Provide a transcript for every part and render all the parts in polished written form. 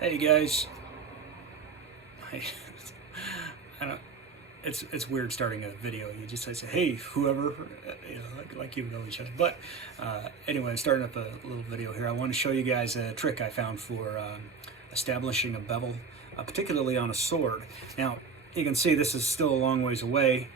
Hey guys, I, I don't. It's weird starting a video. You just say, "Hey, whoever," like you know each other. But anyway, I'm starting up a little video here. I want to show you guys a trick I found for establishing a bevel, particularly on a sword. Now, you can see this is still a long ways away.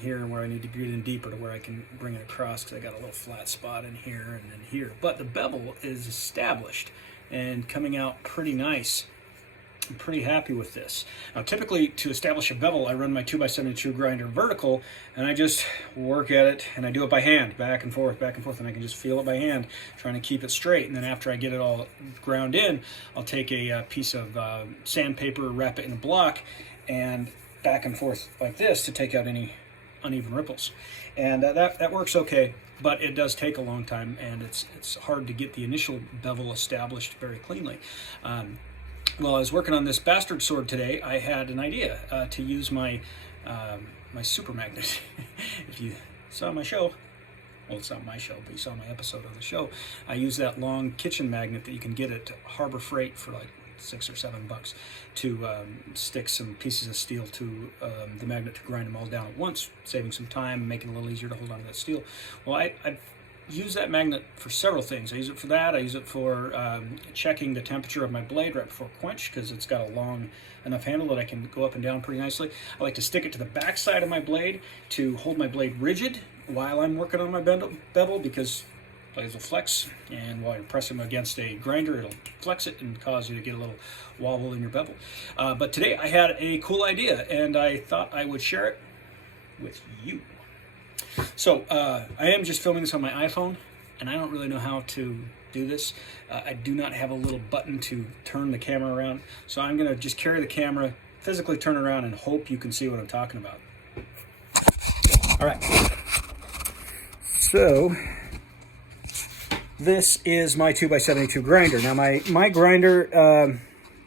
Here where I need to get in deeper to where I can bring it across, because I got a little flat spot in here and then here. But the bevel is established and coming out pretty nice. I'm pretty happy with this. Now, typically to establish a bevel, I run my 2x72 grinder vertical, and I just work at it, and I do it by hand, back and forth, and I can just feel it by hand, trying to keep it straight. And then after I get it all ground in, I'll take a piece of sandpaper, wrap it in a block, and back and forth like this to take out any uneven ripples. And that works okay, but it does take a long time, and it's hard to get the initial bevel established very cleanly. While I was working on this bastard sword today, I had an idea to use my my super magnet. If you saw my show, well, it's not my show, but you saw my episode of the show, I use that long kitchen magnet that you can get at Harbor Freight for like $6 or $7 to stick some pieces of steel to the magnet to grind them all down at once, saving some time, making it a little easier to hold on to that steel. Well, I've used that magnet for several things. I use it for that. I use it for checking the temperature of my blade right before quench, because it's got a long enough handle that I can go up and down pretty nicely. I like to stick it to the back side of my blade to hold my blade rigid while I'm working on my bevel, because blades will flex, and while you're pressing them against a grinder, it'll flex it and cause you to get a little wobble in your bevel. But today I had a cool idea, and I thought I would share it with you. So I am just filming this on my iPhone, and I don't really know how to do this. I do not have a little button to turn the camera around, so I'm going to just carry the camera, physically turn it around, and hope you can see what I'm talking about. All right. So this is my 2x72 grinder. Now my grinder,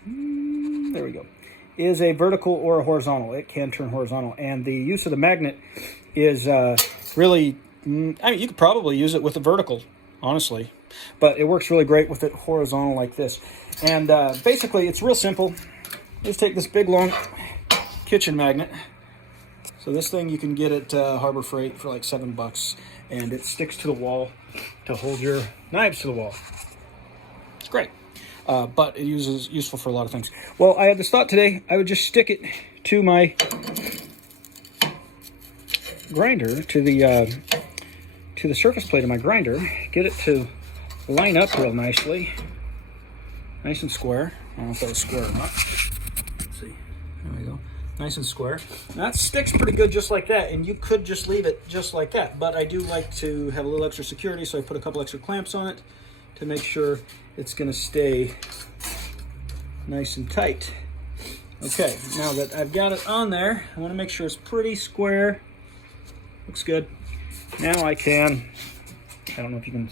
there we go, is a vertical or a horizontal. It can turn horizontal, and the use of the magnet is really, I mean, you could probably use it with a vertical, honestly, but it works really great with it horizontal like this. And basically, it's real simple. Just take this big, long kitchen magnet. So this thing you can get at Harbor Freight for like $7, and it sticks to the wall to hold your knives to the wall. It's great, but it useful for a lot of things. Well, I had this thought today. I would just stick it to my grinder, to the surface plate of my grinder, get it to line up real nicely, nice and square. I don't know if that was square or not. Let's see. There we go. Nice and square. Now, that sticks pretty good just like that, and you could just leave it just like that, but I do like to have a little extra security, so I put a couple extra clamps on it to make sure it's going to stay nice and tight. Okay, now that I've got it on there, I want to make sure it's pretty square. Looks good. Now I don't know if you can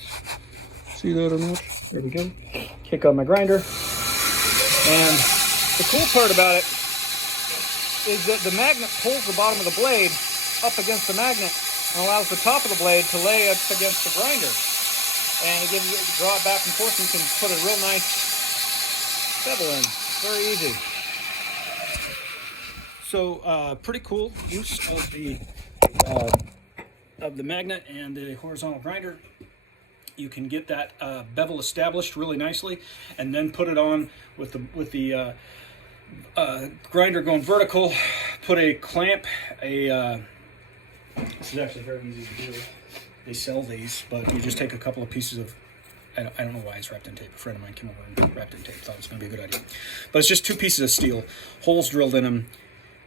see that or not. There we go. Kick on my grinder. And the cool part about it is that the magnet pulls the bottom of the blade up against the magnet and allows the top of the blade to lay up against the grinder. And it gives you, draw it back and forth, and you can put a real nice bevel in. Very easy. So pretty cool use of the magnet and the horizontal grinder. You can get that bevel established really nicely, and then put it on with the grinder going vertical. Put a clamp. This is actually very easy to do. They sell these, but you just take a couple of pieces of, I don't know why it's wrapped in tape. A friend of mine came over and wrapped it in tape. Thought it was going to be a good idea. But it's just two pieces of steel, holes drilled in them,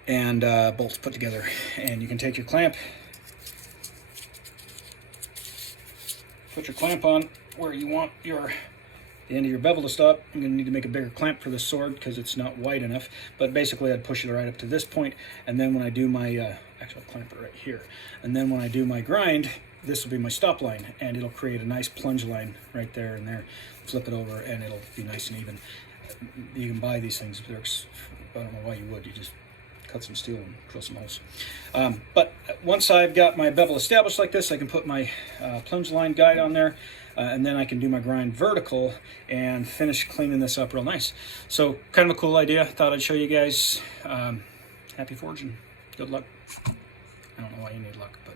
and bolts put together. And you can take your clamp, put your clamp on where you want the end of your bevel to stop. I'm going to need to make a bigger clamp for this sword because it's not wide enough. But basically, I'd push it right up to this point, and then when I do my actual clamp it right here, and then when I do my grind, this will be my stop line, and it'll create a nice plunge line right there and there. Flip it over, and it'll be nice and even. You can buy these things. I don't know why you would. You just cut some steel and drill some holes. But once I've got my bevel established like this, I can put my plunge line guide on there. and then I can do my grind vertical and finish cleaning this up real nice. So kind of a cool idea. Thought I'd show you guys. Happy forging. Good luck. I don't know why you need luck, but